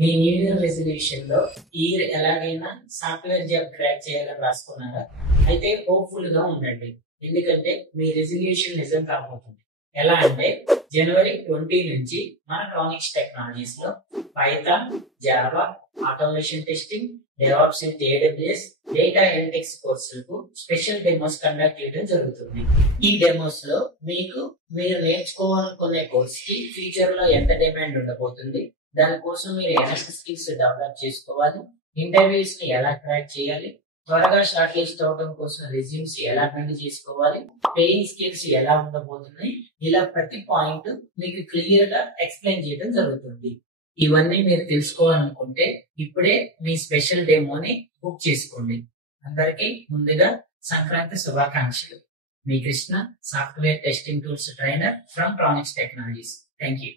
మీ new year resolution లో ఈ year ఎలాగైనా సాఫ్ట్వేర్ జాబ్ క్రాక్ చేయాలని రాసుకున్నారా? అయితే హోప్ఫుల్ గా ఉండండి. ఎందుకంటే మీ రెజల్యూషన్ నిజం కాబోతుంది. ఎలా అంటే జనవరి 20 నుంచి మన ట్రానిక్స్ టెక్నాలజీస్ లో Python, Java, automation testing, DevOps in AWS, data analytics కోర్సులకు స్పెషల్ డెమోస్ కండక్ట్ చేయడం జరుగుతుంది. ఈ డెమోస్ లో మీరు నేర్చుకోవాలనుకునే కోర్స్ కి ఫ్యూచర్ లో ఎంత డిమాండ్ ఉండబోతుంది, దానికోసం మీరు ఎలాంటి స్కిల్స్ డెవలప్ చేసుకోవాలి, ఇంటర్వ్యూస్ ని ఎలా క్రాక్ చేయాలి, త్వరగా షార్ట్ లిస్ట్ అవడం కోసం రెజ్యూమ్స్ ఎలా బిల్డ్ చేసుకోవాలి, పేయింగ్ స్కిల్స్ ఎలా ఉండబోతున్నాయి, ఇలా ప్రతి పాయింట్ మీకు క్లియర్ గా ఎక్స్ప్లెయిన్ చేయడం జరుగుతుంది. ఇవన్నీ మీరు తెలుసుకోవాలనుకుంటే ఇప్పుడే మీ స్పెషల్ డెమోని బుక్ చేసుకోండి. అందరికీ ముందుగా సంక్రాంతి శుభాకాంక్షలు. మీ Krishna, software testing tools trainer from Tronics technologies. Thank you.